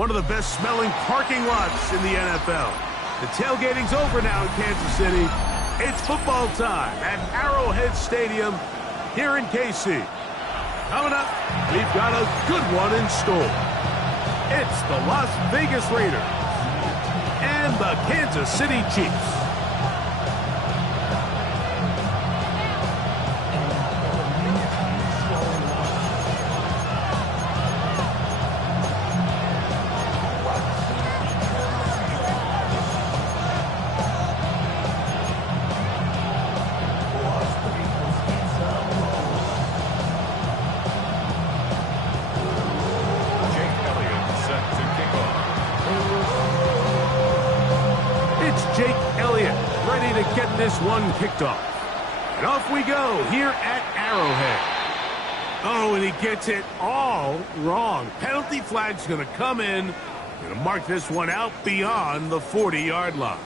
one of the best smelling parking lots in the NFL. The tailgating's over now in Kansas City. It's football time at Arrowhead Stadium here in KC. Coming up, we've got a good one in store. It's the Las Vegas Raiders and the Kansas City Chiefs. This one kicked off. And off we go here at Arrowhead. Oh, and he gets it all wrong. Penalty flag's going to come in. Going to mark this one out beyond the 40-yard line.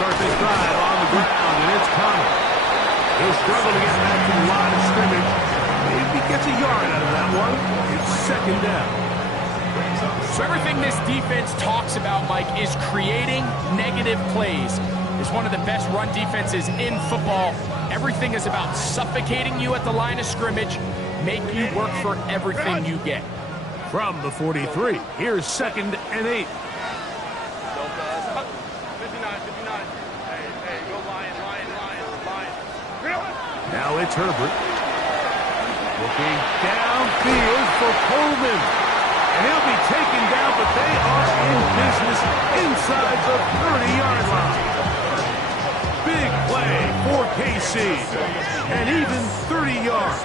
Start this drive on the ground, and it's coming. He'll struggle to get back to the line of scrimmage. If he gets a yard out of that one, it's second down. So everything this defense talks about, Mike, is creating negative plays. It's one of the best run defenses in football. Everything is about suffocating you at the line of scrimmage, make you work for everything you get. From the 43, here's 2nd and 8. Now it's Herbert. Looking downfield for Coleman. And he'll be taken down, but they are in business inside the 30-yard line. Big play for KC. And even 30 yards.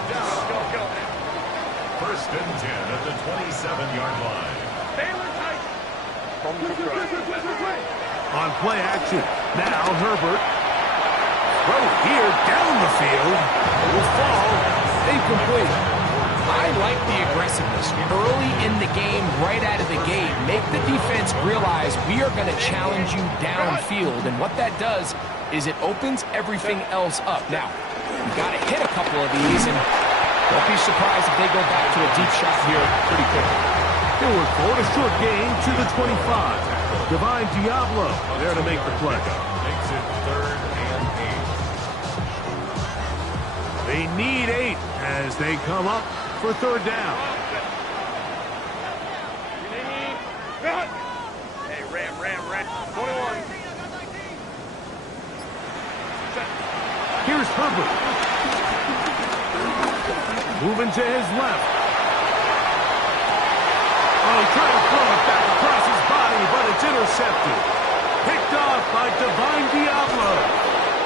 1st and 10 at the 27-yard line. On play action. Now Herbert. Throw here down the field. Will fall. Incomplete. I like the aggressiveness early in the game, right out of the gate. Make the defense realize we are going to challenge you downfield. And what that does is it opens everything else up. Now, you got to hit a couple of these, and don't be surprised if they go back to a deep shot here pretty quickly. He'll work forward a short gain to the 25. Divine Diablo there to make the play. Makes it 3rd and 8. They need 8 as they come up for 3rd down. Hey, Ram. 21. Here's Herbert. Moving to his left. Oh, trying to throw it back across his body, but it's intercepted. Picked off by Divine Diablo.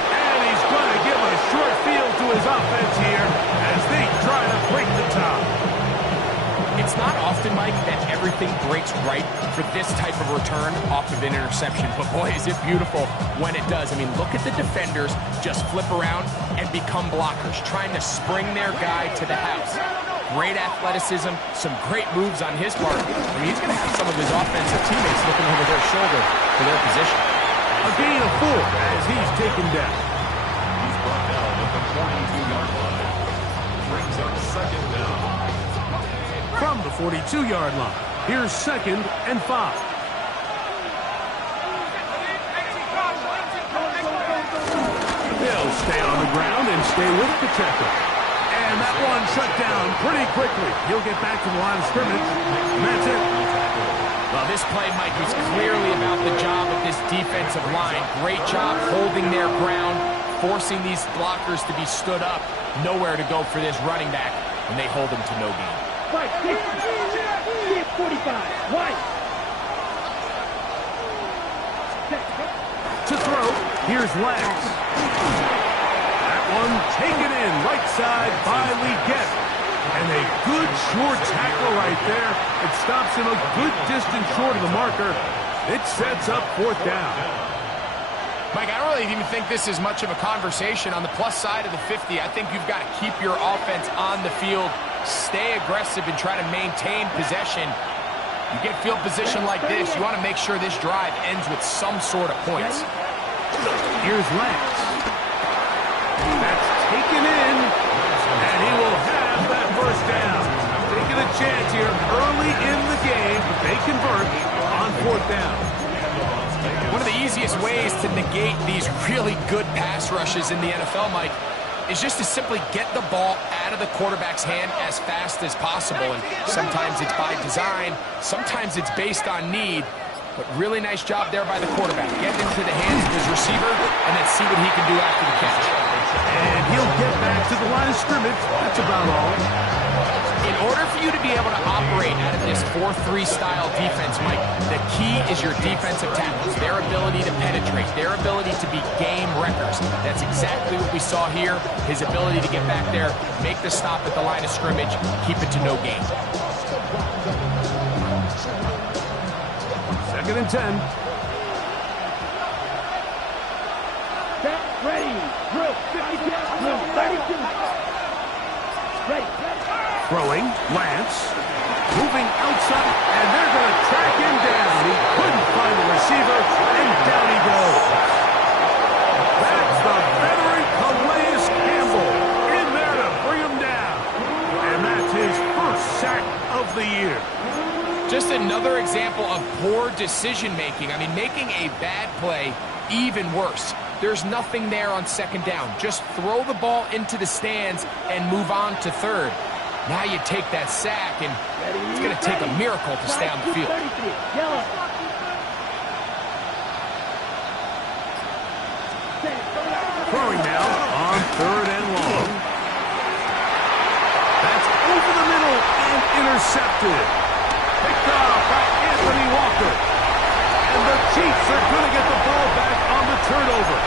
And he's going to give a short field to his offense here as they try to break the top. It's not often, Mike, that everything breaks right for this type of return off of an interception. But boy, is it beautiful when it does. I mean, look at the defenders just flip around and become blockers, trying to spring their guy to the house. Great athleticism, some great moves on his part. I mean, he's going to have some of his offensive teammates looking over their shoulder for their position. A gain of 4 as he's taken down. He's brought down at the 42-yard line. Brings up 2nd down. From the 42-yard line, here's 2nd and 5. They'll stay on the ground and stay with Pacheco. And that one shut down pretty quickly. He'll get back to the line of scrimmage, and that's it. Well, this play, Mike, was clearly about the job of this defensive line. Great job holding their ground, forcing these blockers to be stood up. Nowhere to go for this running back, and they hold him to no gain. 45. White. To throw, here's Lance. That one taken in right side by Leggett. And a good short tackle right there. It stops him a good distance short of the marker. It sets up 4th down. Mike, I don't really even think this is much of a conversation. On the plus side of the 50, I think you've got to keep your offense on the field, stay aggressive, and try to maintain possession. You get field position like this, you want to make sure this drive ends with some sort of points. Here's Lance. That's taken in, and he will have that first down. Taking a chance here early in the game. They convert on 4th down. One of the easiest ways to negate these really good pass rushes in the NFL, Mike, is just to simply get the ball out of the quarterback's hand as fast as possible. And sometimes it's by design, sometimes it's based on need. But really nice job there by the quarterback. Get into the hands of his receiver and then see what he can do after the catch. And he'll get back to the line of scrimmage. That's about all. In order for you to be able to operate out of this 4-3 style defense, Mike, the key is your defensive tackles, their ability to penetrate, their ability to be game wreckers. That's exactly what we saw here. His ability to get back there, make the stop at the line of scrimmage, keep it to no gain. 2nd and 10. Set, ready, drill, 52, drill, 32. Ready. Throwing, Lance. Moving outside, and they're going to track him down. He couldn't find the receiver, and down he goes. That's the veteran Calais Campbell in there to bring him down. And that's his first sack of the year. Just another example of poor decision-making. I mean, making a bad play even worse. There's nothing there on 2nd down. Just throw the ball into the stands and move on to 3rd. Now you take that sack, and it's going to take a miracle to stay on the field. Throwing now on 3rd and long. That's over the middle and intercepted. Picked off by Anthony Walker. And the Chiefs are going to get the ball back on the turnover.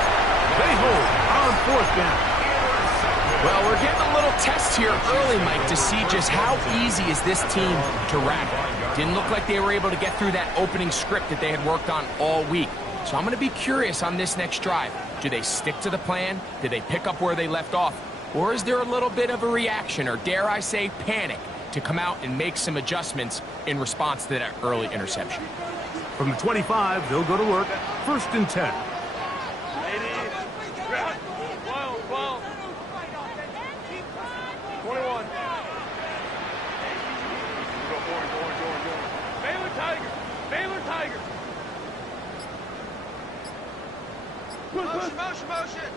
They hold on 4th down. Well, we're getting a little test here early, Mike, to see just how easy is this team to rattle. Didn't look like they were able to get through that opening script that they had worked on all week. So I'm going to be curious on this next drive. Do they stick to the plan? Do they pick up where they left off? Or is there a little bit of a reaction, or dare I say panic, to come out and make some adjustments in response to that early interception? From the 25, they'll go to work. 1st and 10. 21. Baylor Tigers. Motion.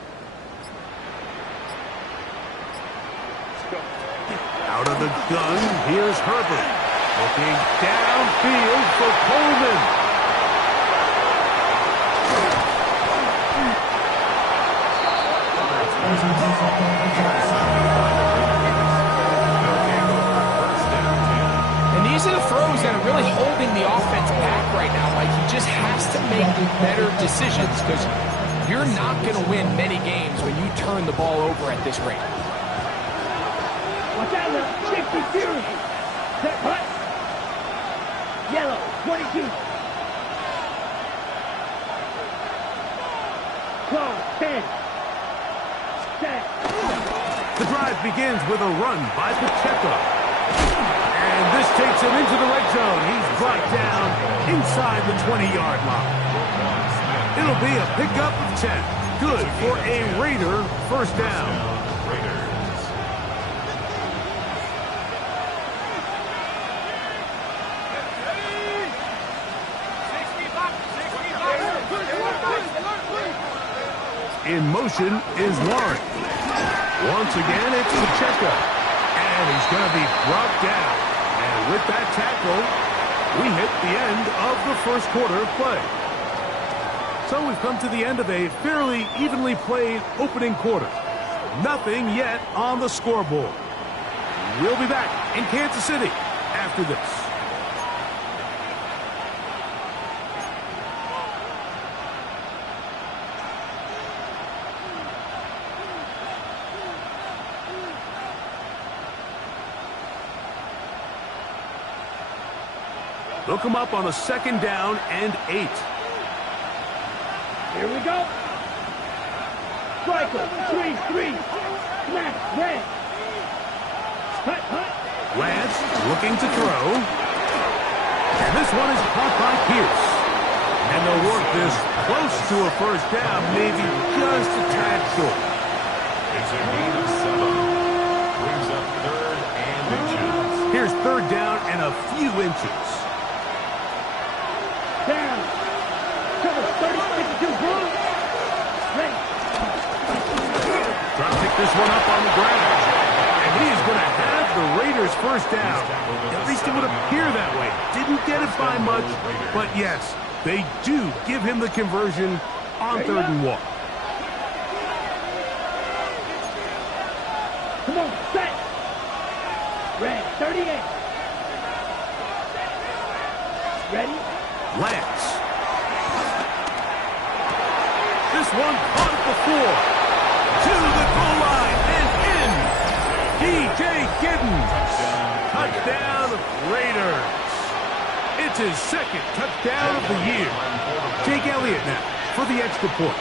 Out of the gun, here's Herbert. Looking downfield for Coleman. And these are the throws that are really holding the offense back right now, Mike. He just has to make better decisions, because you're not going to win many games when you turn the ball over at this rate. Watch out now, 60 Fury. Set, hut. Yellow, 22. Close, 10. Set. The drive begins with a run by Pacheco. And this takes him into the red zone. He's brought down inside the 20-yard line. It'll be a pickup of 10. Good for a Raider first down. In motion is Warren. Once again, it's Pacheco. And he's going to be brought down. And with that tackle, we hit the end of the first quarter of play. So we've come to the end of a fairly evenly played opening quarter. Nothing yet on the scoreboard. We'll be back in Kansas City after this. They'll come up on a 2nd down and 8. Here we go. Striker, 3-3. Snap, red. Hut. Lance looking to throw. And this one is caught by Pierce. And they'll work this close to a first down, maybe just a tad short. It's a gain of 7. Brings up 3rd and inches. Here's 3rd down and a few inches. Down. Cover 30, 52, blue. Ready. Trying to pick this one up on the ground. And he is going to have the Raiders first down. At least it would appear that way. Didn't get it by much, but yes, they do give him the conversion on 3rd and 1. Come on, set. Red, 38. Ready? Lance. This one caught at the 4. To the goal line and in. DJ Giddens. Touchdown Raiders. It's his 2nd touchdown of the year. Jake Elliott now for the extra point.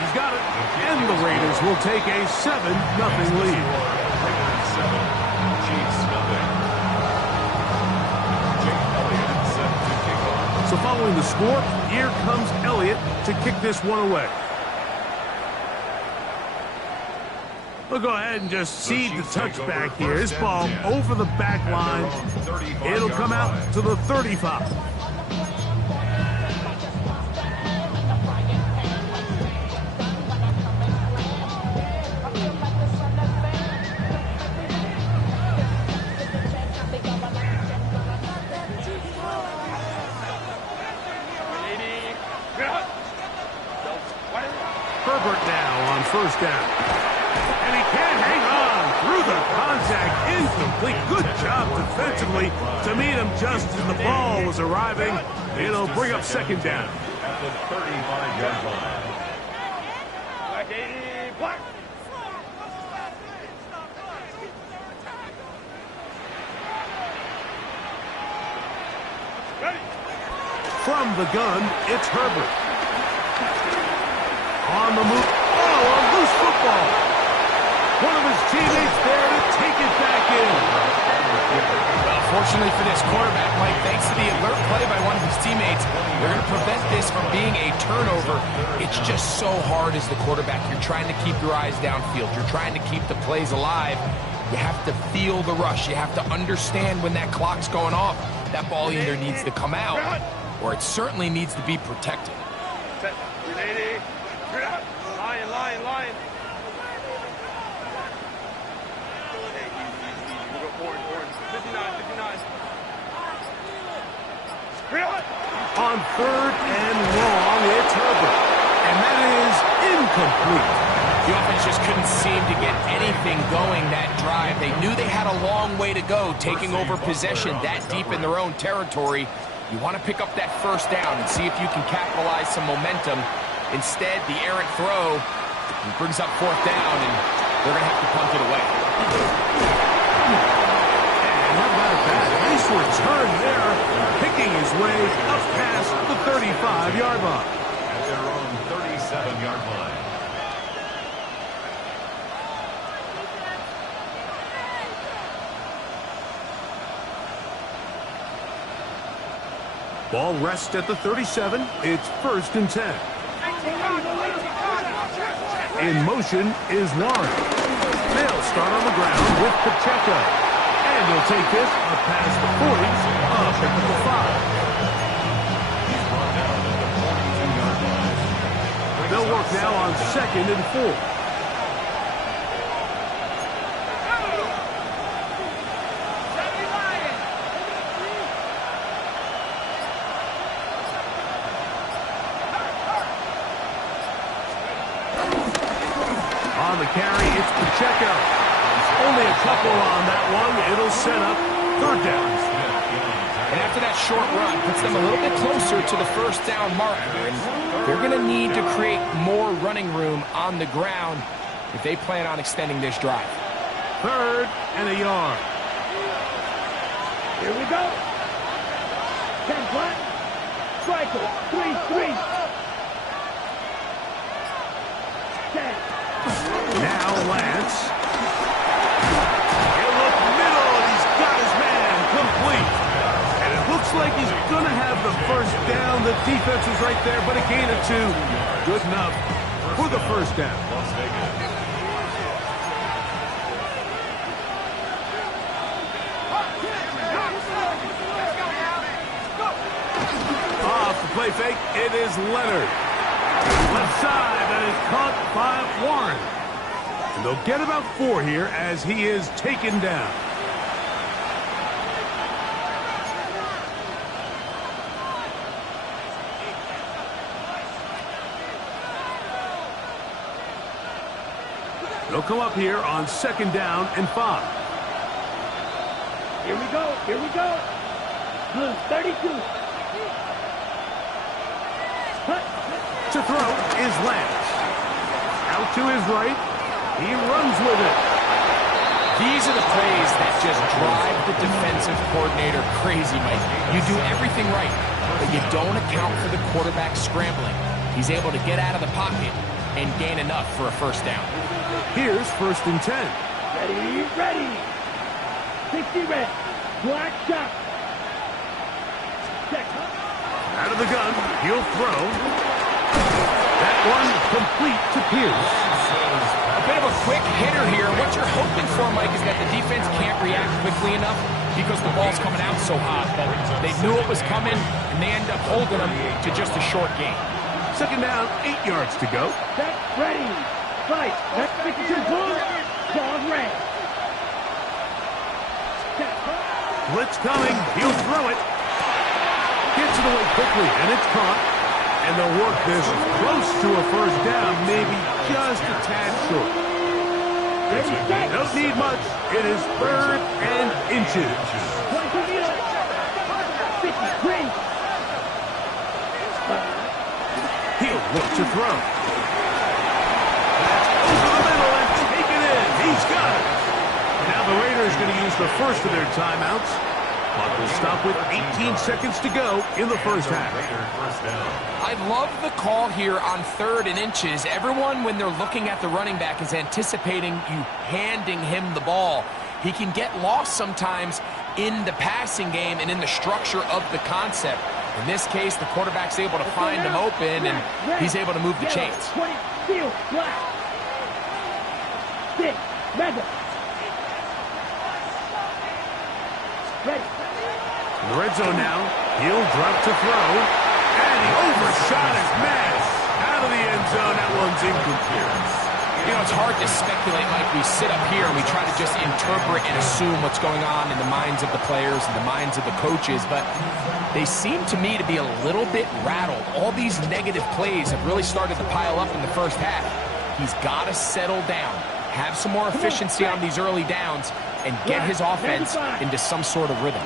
He's got it. And the Raiders will take a 7-0 lead. Chiefs nothing. Jake Elliott set to kick off. So following the score, here comes Elliott to kick this one away. We'll go ahead and just seed the touchback here. This ball over the back line. It'll come out to the 35. Herbert now on first down. And he can't hang on through the contact. Incomplete. Good job defensively to meet him just as the ball was arriving. It'll bring up 2nd down. At the 35-yard line. Black 80, black. Ready. From the gun, it's Herbert. On the move. Oh, a loose football. One of his teammates there to take it back in. Well, fortunately for this quarterback, Mike, thanks to the alert play by one of his teammates, they're going to prevent this from being a turnover. It's just so hard as the quarterback. You're trying to keep your eyes downfield. You're trying to keep the plays alive. You have to feel the rush. You have to understand when that clock's going off. That ball either needs to come out or it certainly needs to be protected. Set. 80. Lion, lion, lion. We'll go forward, forward. 59, 59. On 3rd and long, it's Herbert. And that is incomplete. The offense just couldn't seem to get anything going that drive. They knew they had a long way to go, taking over possession that deep in their own territory. You want to pick up that first down and see if you can capitalize some momentum. Instead, the errant throw brings up 4th down, and they're going to have to punt it away. And how about that? Nice return there, picking his way up past the 35-yard line. At their own 37-yard line. Ball rests at the 37. It's 1st and 10. In motion is Warren. They'll start on the ground with Pacheco. And he'll take this up past the 40, up at the 5. He's brought down at the 42-yard line. They'll work now on 2nd and 4. On the carry, it's Pacheco. Only a couple on that one. It'll set up 3rd down. And after that short run, puts them a little bit closer to the first down marker. And they're going to need to create more running room on the ground if they plan on extending this drive. 3rd and a yard. Here we go. 10 flat. Striker. 3-3. Set. Now Lance. like he's going to have the first down. The defense was right there, but a gain of 2. Good enough for the first down. Las Vegas. Off the play fake, it is Leonard. Left side, that is caught by Warren. And they'll get about 4 here as he is taken down. They'll come up here on 2nd down and 5. Here we go. Here we go. Blue 32. To throw is Lance. Out to his right. He runs with it. These are the plays that just drive the defensive coordinator crazy, Mike. You do everything right, but you don't account for the quarterback scrambling. He's able to get out of the pocket and gain enough for a first down. Here's 1st and 10. Ready, ready. 60 red. Black shot. Check. Out of the gun. He'll throw. That one complete to Pierce. A bit of a quick hitter here. What you're hoping for, Mike, is that the defense can't react quickly enough because the ball's coming out so hot. But they knew it was coming, and they end up holding them to just a short gain. 2nd down, 8 yards to go. Set, ready. Fight. That's 52 blue. Dog red. Blitz coming. He'll throw it. Gets it away quickly, and it's caught. And they'll work this close to a first down, maybe just a tad short. Don't need much. It is 3rd and inches. He'll look to throw. Over the middle and take it in. He's got it. Now the Raiders going to use the first of their timeouts. Clock will stop with 18 seconds to go in the first half. I love the call here on 3rd and inches. Everyone, when they're looking at the running back, is anticipating you handing him the ball. He can get lost sometimes in the passing game and in the structure of the concept. In this case, the quarterback's able to find him open, and he's able to move the chains. 20, steel, black. 6, Madden. Ready. In the red zone now, he'll drop to throw, and he overshot his man out of the end zone. That one's incomplete. You know, it's hard to speculate, Mike. We sit up here and we try to just interpret and assume what's going on in the minds of the players and the minds of the coaches, but they seem to me to be a little bit rattled. All these negative plays have really started to pile up in the first half. He's got to settle down, have some more efficiency on these early downs, and get his offense into some sort of rhythm.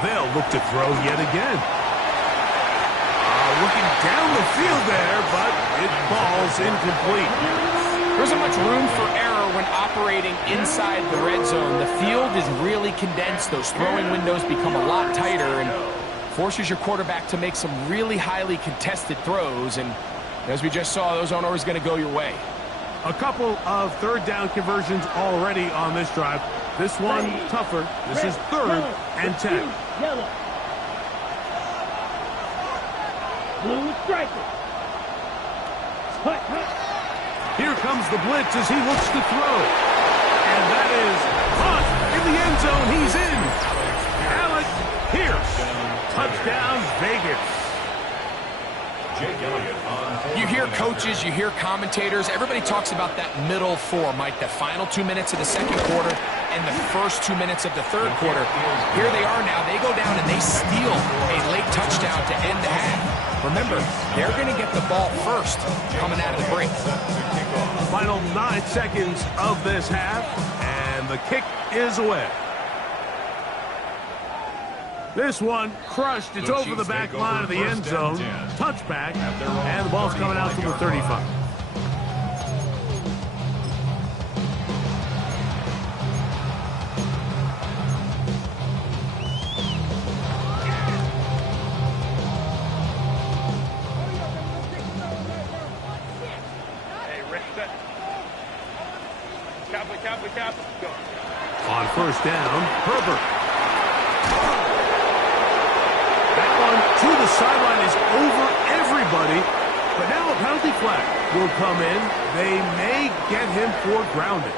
They'll look to throw yet again. Looking down the field there, but it falls incomplete. There isn't much room for error when operating inside the red zone. The field is really condensed. Those throwing windows become a lot tighter and forces your quarterback to make some really highly contested throws. And as we just saw, those aren't always going to go your way. A couple of 3rd down conversions already on this drive. This one tougher. This is 3rd and 10. Yellow. Blue striker. Here comes the blitz as he looks to throw. And that is caught in the end zone. He's in. Alec Pierce. Touchdown, Vegas. You hear coaches, you hear commentators, everybody talks about that middle 4, Mike, the final 2 minutes of the 2nd quarter and the first 2 minutes of the 3rd quarter. Here they are now. They go down and they steal a late touchdown to end the half. Remember, they're going to get the ball first coming out of the break. Final 9 seconds of this half, and the kick is away. This one crushed. It's over the back line of the end zone. Touchback, and the ball's coming out from the 35. Cap. Go. On first down. Herbert. That one to the sideline is over everybody. But now a penalty flag will come in. They may get him for grounding.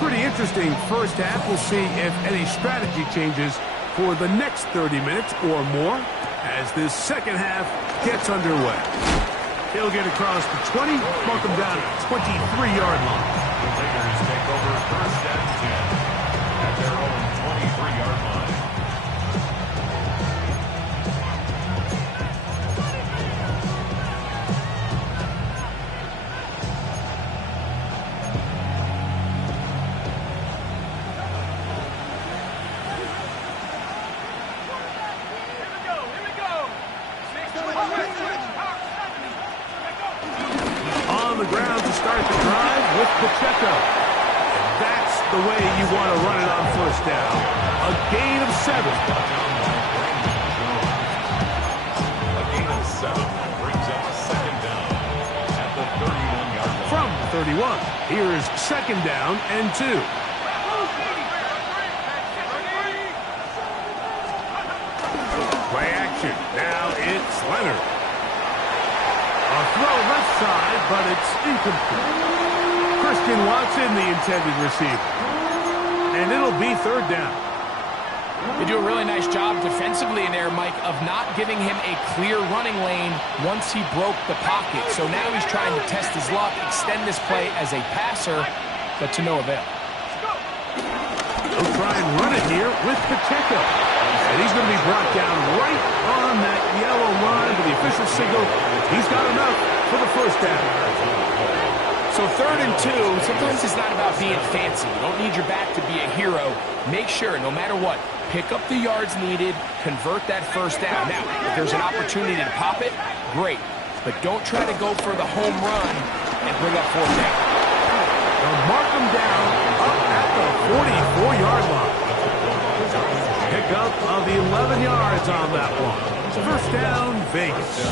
Pretty interesting first half. We'll see if any strategy changes for the next 30 minutes or more as this second half gets underway. He'll get across the 20, mark him down at 23-yard line. The Raiders take over first and 10 at their own 23-yard line. On the ground to start the drive with Pacheco. And that's the way you want to run it on first down. A gain of 7. A gain of 7 brings up second down at the 31-yard line. From the 31, here's second down and 2. Play action. Now it's Leonard. A throw left side, but it's incomplete. Christian Watson, the intended receiver. And it'll be third down. They do a really nice job defensively in there, Mike, of not giving him a clear running lane once he broke the pocket. So now he's trying to test his luck, extend this play as a passer, but to no avail. They'll try and run it here with Pacheco. And he's going to be brought down right on that yellow line, but the official signal, he's got enough for the first down. So 3rd and 2, sometimes it's not about being fancy. You don't need your back to be a hero. Make sure, no matter what, pick up the yards needed, convert that first down. Now, if there's an opportunity to pop it, great. But don't try to go for the home run and bring up fourth down. They'll mark him down up at the 44-yard line. Pickup of 11 yards on that one. First down, Vegas.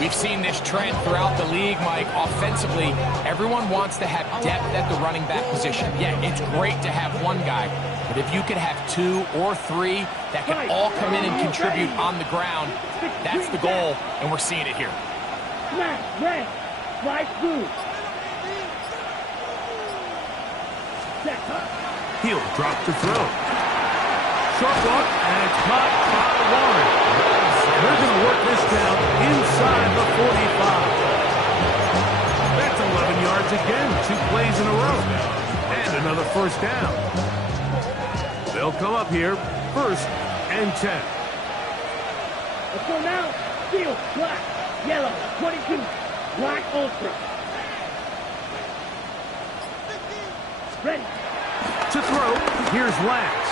We've seen this trend throughout the league, Mike. Offensively, everyone wants to have depth at the running back position. Yeah, it's great to have one guy, but if you could have 2 or 3 that can all come in and contribute on the ground, that's the goal, and we're seeing it here. Smash, red, right through. He'll drop to throw. Short walk, and it's caught by Warren. They're going to work this down inside the 45. That's 11 yards again, 2 plays in a row. And another first down. They'll come up here, 1st and 10. Let's go now. Field, black, yellow, 22, black ultra. Ready. To throw, here's Lance.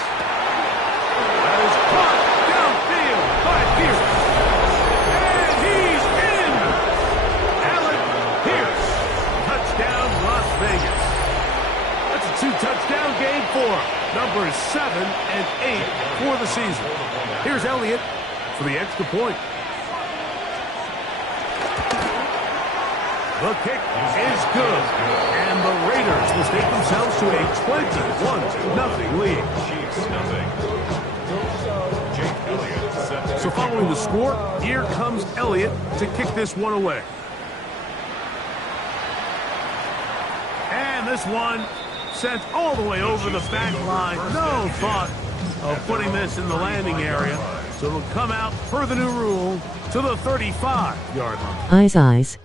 That is caught downfield by Pierce. And he's in! Alec Pierce. Touchdown, Las Vegas. That's a 2-touchdown game for him. Numbers 7 and 8 for the season. Here's Elliott for the extra point. The kick is good. And the Raiders will take themselves to a 21-0 lead. So following the score, here comes Elliott to kick this one away. And this one sent all the way over the back line. No thought of putting this in the landing area. So it'll come out per the new rule to the 35-yard line. Eyes, eyes.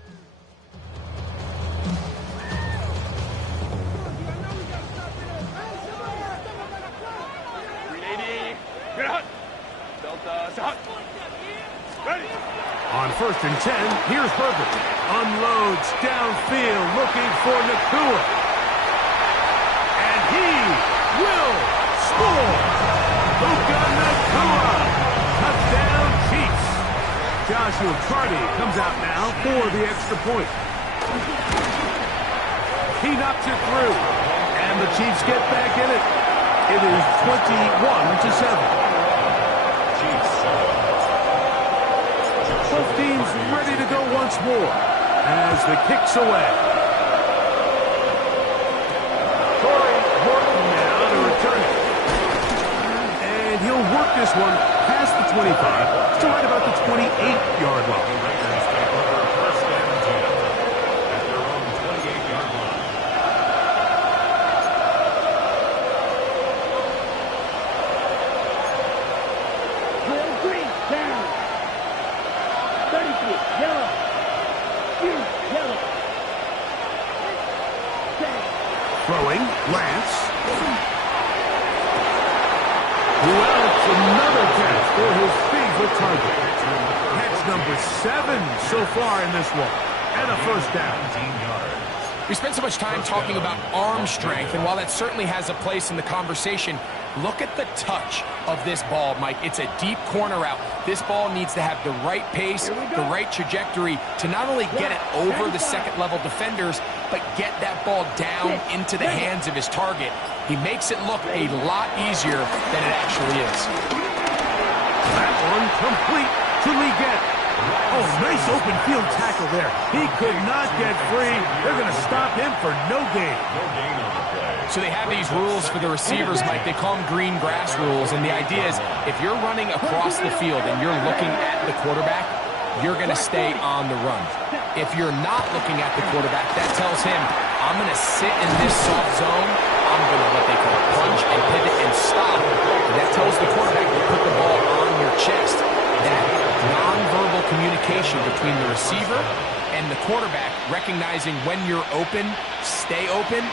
On 1st and 10, here's Herbert. Unloads downfield, looking for Nakua. And he will score. Puka Nakua. Touchdown, Chiefs. Joshua Carty comes out now for the extra point. He knocks it through. And the Chiefs get back in it. It is 21-7. Both teams ready to go once more as the kick's away. Corey Horton now to return it. And he'll work this one past the 25 to right about the 28-yard line. Throwing, Lance. Well, it's another catch for his favorite target. Catch number 7 so far in this one. And a first down. We spent so much time talking about arm strength, and while that certainly has a place in the conversation, look at the touch of this ball, Mike. It's a deep corner route. This ball needs to have the right pace, the right trajectory to not only get it over the second-level defenders, but get that ball down into the hands of his target. He makes it look a lot easier than it actually is. That one complete to Leggett. Oh, nice open field tackle there. He could not get free. They're going to stop him for no gain. So they have these rules for the receivers, Mike. They call them green grass rules, and the idea is if you're running across the field and you're looking at the quarterback, you're going to stay on the run. If you're not looking at the quarterback, that tells him, I'm going to sit in this soft zone. I'm going to what they call punch and pivot and stop. And that tells the quarterback to put the ball on your chest. That nonverbal communication between the receiver and the quarterback, recognizing when you're open, stay open,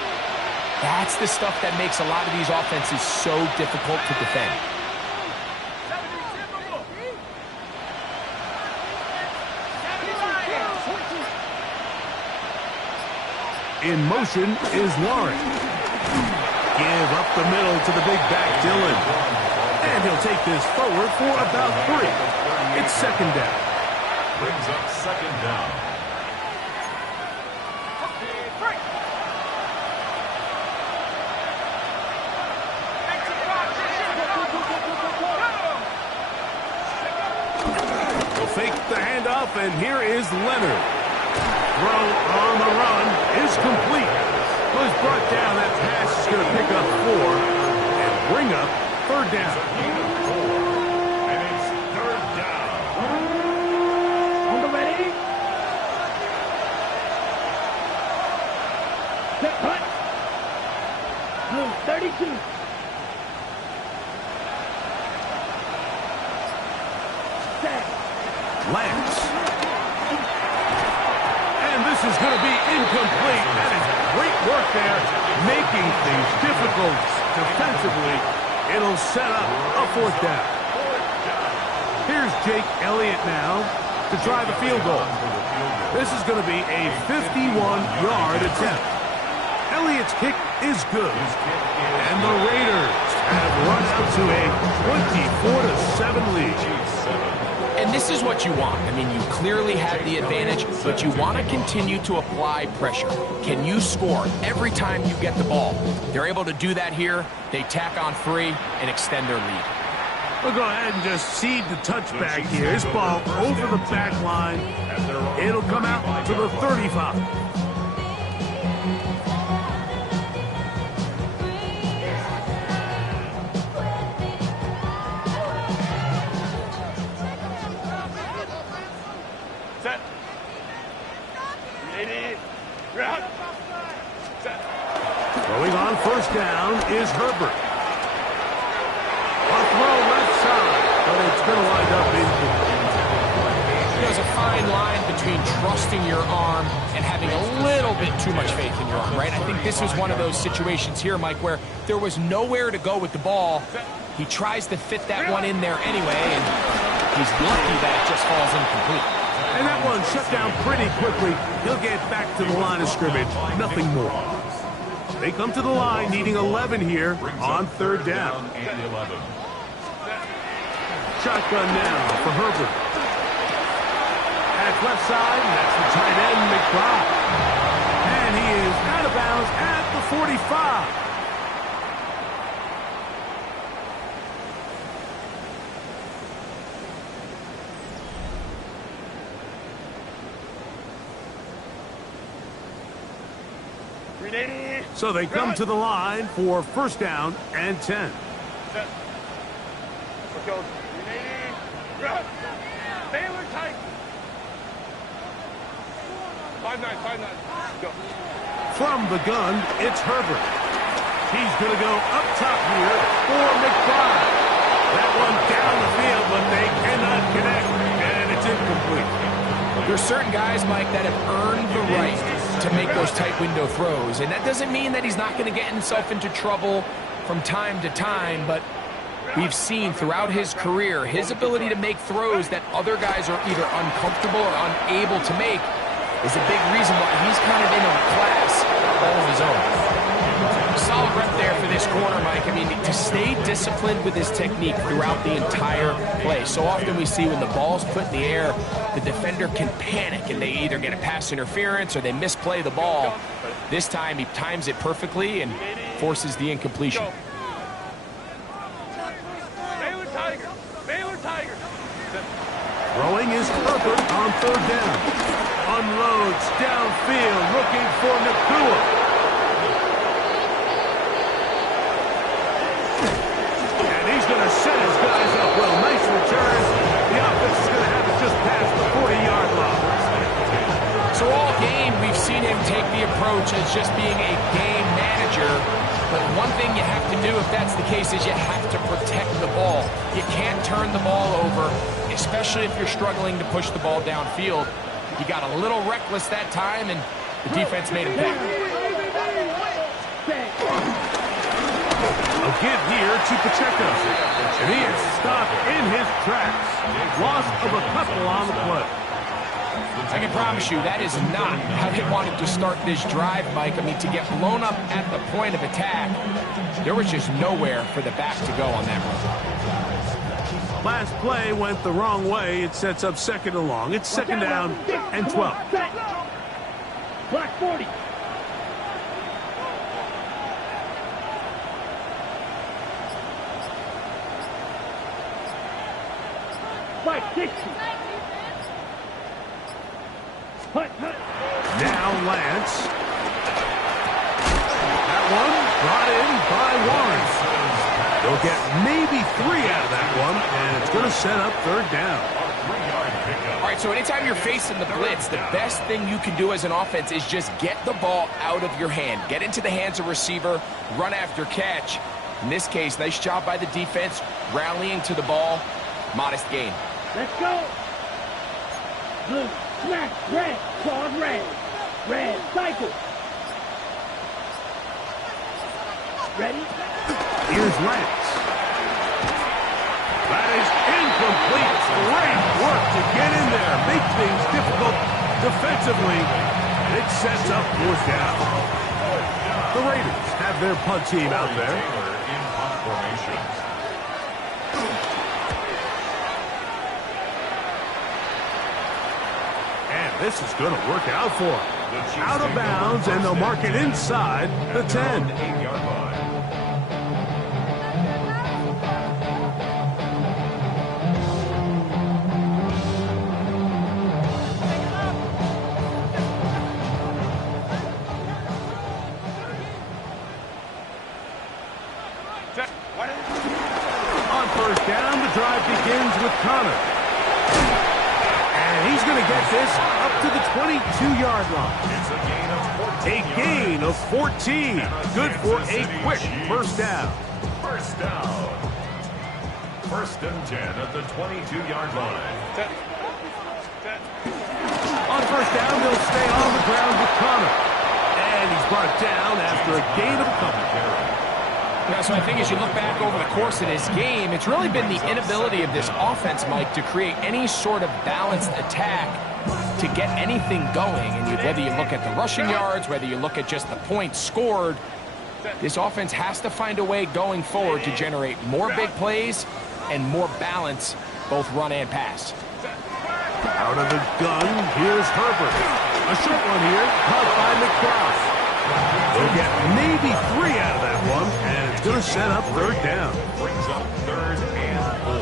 that's the stuff that makes a lot of these offenses so difficult to defend. In motion is Warren. Give up the middle to the big back, Dillon. And he'll take this forward for about 3. It's second down. Brings up second down. He'll fake the handoff, and here is Leonard. Throw on the run is complete. Was brought down. That pass is going to pick up 4 and bring up third down. And it's third down. On the ready. Set, punt. Blue 32. Set. Lance. And this is going to be incomplete. That is great work there, making things difficult defensively. It'll set up a fourth down. Here's Jake Elliott now to try the field goal. This is going to be a 51-yard attempt. Elliott's kick is good. And the Raiders have run out to a 24-7 lead. And this is what you want. I mean, you clearly have the advantage, but you want to continue to apply pressure. Can you score every time you get the ball? They're able to do that here. They tack on 3 and extend their lead. We'll go ahead and just seed the touchback here. This ball over the back line. It'll come out to the 35. Set. 80. Ground. Set. Throwing on first down is Herbert. A throw left side, but it's going to wind up incomplete. There's a fine line between trusting your arm and having a little bit too much faith in your arm, right? I think this was one of those situations here, Mike, where there was nowhere to go with the ball. He tries to fit that one in there anyway, and he's lucky that it just falls incomplete. And that one shut down pretty quickly. He'll get back to the line of scrimmage. Nothing more. They come to the line needing 11 here on third down. And 11. Shotgun now for Herbert. At left side, that's the tight end, McBride. And he is out of bounds at the 45. So they come to the line for first down and 10. Set. Go. Run. Baylor tight. 5-9. Go. From the gun, it's Herbert. He's going to go up top here for McBride. That one down the field, but they cannot connect, and it's incomplete. There's certain guys, Mike, that have earned the right to make those tight window throws, and that doesn't mean that he's not going to get himself into trouble from time to time, but we've seen throughout his career his ability to make throws that other guys are either uncomfortable or unable to make is a big reason why he's kind of in a class all of his own. Solid rep there for this corner, Mike. I mean, to stay disciplined with his technique throughout the entire play. So often we see when the ball's put in the air, the defender can panic and they either get a pass interference or they misplay the ball. This time he times it perfectly and forces the incompletion. Baylor Tiger. Baylor Tiger. Throwing is Herbert on third down. Unloads downfield, looking for Nakua. And he's going to set his guys up well. Nice return. The offense is going to have it just past the 40-yard line. So all game, we've seen him take the approach as just being a game manager. But one thing you have to do if that's the case is you have to protect the ball. You can't turn the ball over, especially if you're struggling to push the ball downfield. He got a little reckless that time, and the defense made him pay. A give here to Pacheco. And he is stopped in his tracks. Loss of a couple on the play. I can promise you that is not how they wanted to start this drive, Mike. I mean, to get blown up at the point of attack, there was just nowhere for the back to go on that run. Last play went the wrong way. It sets up second and long. It's second down and 12. Black 40. Black 60. Now Lance. That one brought in by Warren. They'll get maybe 3 out of that one, and it's going to set up third down. All right, so anytime you're facing the blitz, the best thing you can do as an offense is just get the ball out of your hand. Get into the hands of receiver, run after catch. In this case, nice job by the defense, rallying to the ball. Modest gain. Let's go. Blue, smack, red, clawed red. Red, cycle. Ready? Here's Lance. That is incomplete. Great work to get in there. Make things difficult defensively. And it sets up fourth down. The Raiders have their punt team out there. In punt formation. And this is going to work out for them. Out of bounds, and they'll mark it inside the 10. 8-yard line. On first down, the drive begins with Connor. And he's going to get this up to the 22-yard line. It's a gain of 14 A yards. gain of 14. Good for a quick first down. First down. First and 10 at the 22-yard line. On first down, they'll stay on the ground with Connor. And he's brought down after a gain of a couple. Yeah, so I think as you look back over the course of this game, it's really been the inability of this offense, Mike, to create any sort of balanced attack to get anything going. And whether you look at the rushing yards, whether you look at just the points scored, this offense has to find a way going forward to generate more big plays and more balance, both run and pass. Out of the gun, here's Herbert. A short one here, caught by McBride. They'll get maybe 3 out of that one, and it's going to set up third down. Brings up third and 4.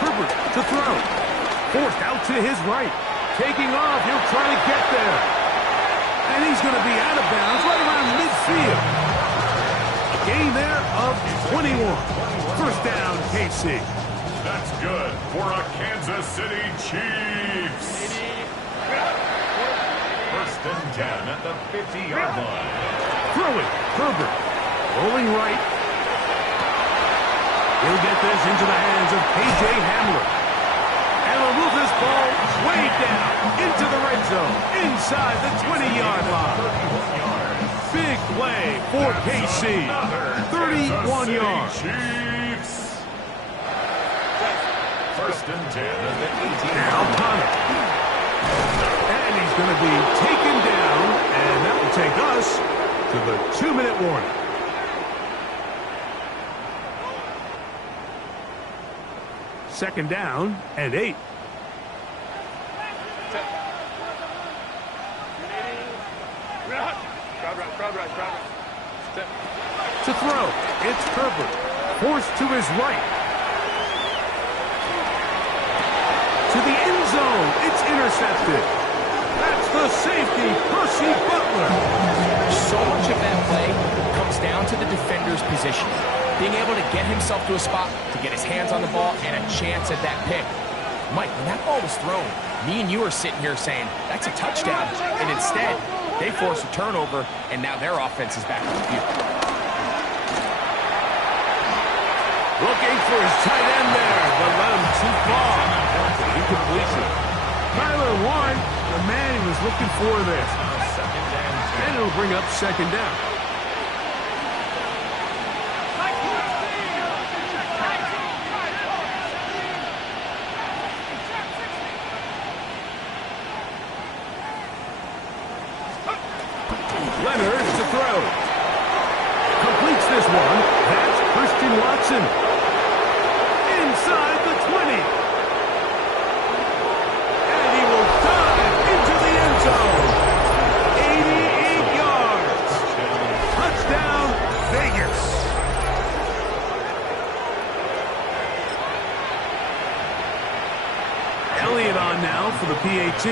Herbert to throw. Forced out to his right. Taking off. He'll try to get there. And he's going to be out of bounds right around midfield. A gain there of 21. First down, KC. That's good for a Kansas City Chiefs. First and 10 at the 50-yard line. Throwing. Herbert. Rolling right. He'll get this into the hands of K.J. Hamler. And will move this ball way down into the red zone, inside the 20-yard line. Big play for KC. 31 yards. Chiefs. First and 10 at the 18. Now Connor. And he's going to be taken down, and that will take us to the 2-minute warning. Second down and 8. To throw, it's Herbert. Forced to his right. To the end zone, it's intercepted. That's the safety, Percy Butler. So much of that play comes down to the defender's position. Being able to get himself to a spot, to get his hands on the ball, and a chance at that pick. Mike, when that ball was thrown, me and you are sitting here saying, that's a touchdown. And instead, they force a turnover, and now their offense is back on the field. Looking for his tight end there, but let him too far. That's an incompletion. Tyler Warren, the man he was looking for there. And it'll bring up second down. Leonard to throw. Completes this one. That's Christian Watson. Inside the 20. And he will dive into the end zone. 88 yards. Touchdown, Vegas. Elliott on now for the PAT.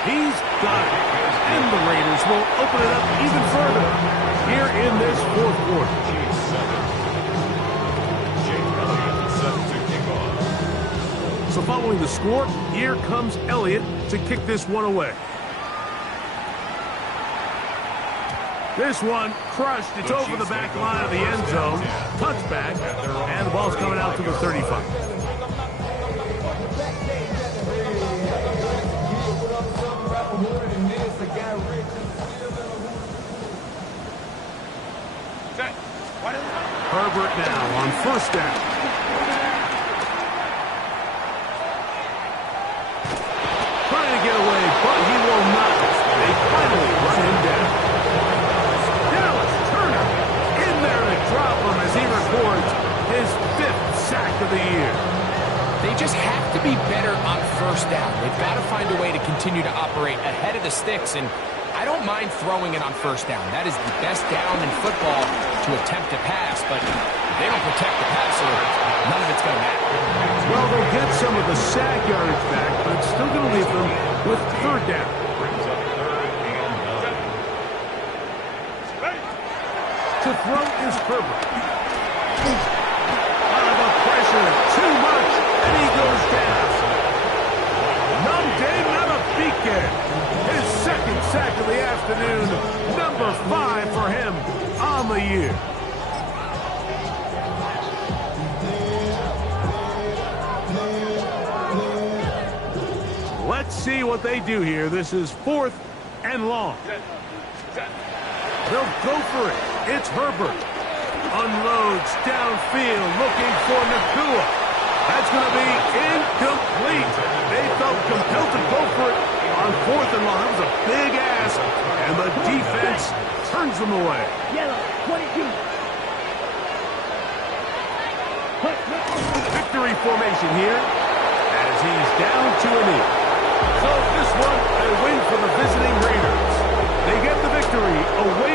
He's got it. And the Raiders will open it up even further here in this fourth quarter. So following the score, here comes Elliott to kick this one away. This one crushed. It's over the back line of the end zone. Touchback. And the ball's coming out to the 35. Herbert now on first down. Trying to get away, but he will not. They finally run him down. Dallas Turner in there to drop him as he records his 5th sack of the year. They just have to be better on first down. They've got to find a way to continue to operate ahead of the sticks, and I don't mind throwing it on first down. That is the best down in football to attempt to pass, but if they don't protect the passer, none of it's going to matter. Well, they'll get some of the sack yardage back, but it's still going to leave them with third down. To throw is Herbert. Out of the pressure, too much, and he goes down. Numde Malafike, his second sack of the afternoon, number 5 for him on the year. Let's see what they do here. This is 4th and long. They'll go for it. It's Herbert. Unloads downfield, looking for Nakua. That's going to be incomplete. They felt compelled to go for it on 4th and long. That was a big ask, and the defense turns them away. Yellow, 22. Victory formation here as he's down to a knee. So this one, a win for the visiting Raiders. They get the victory away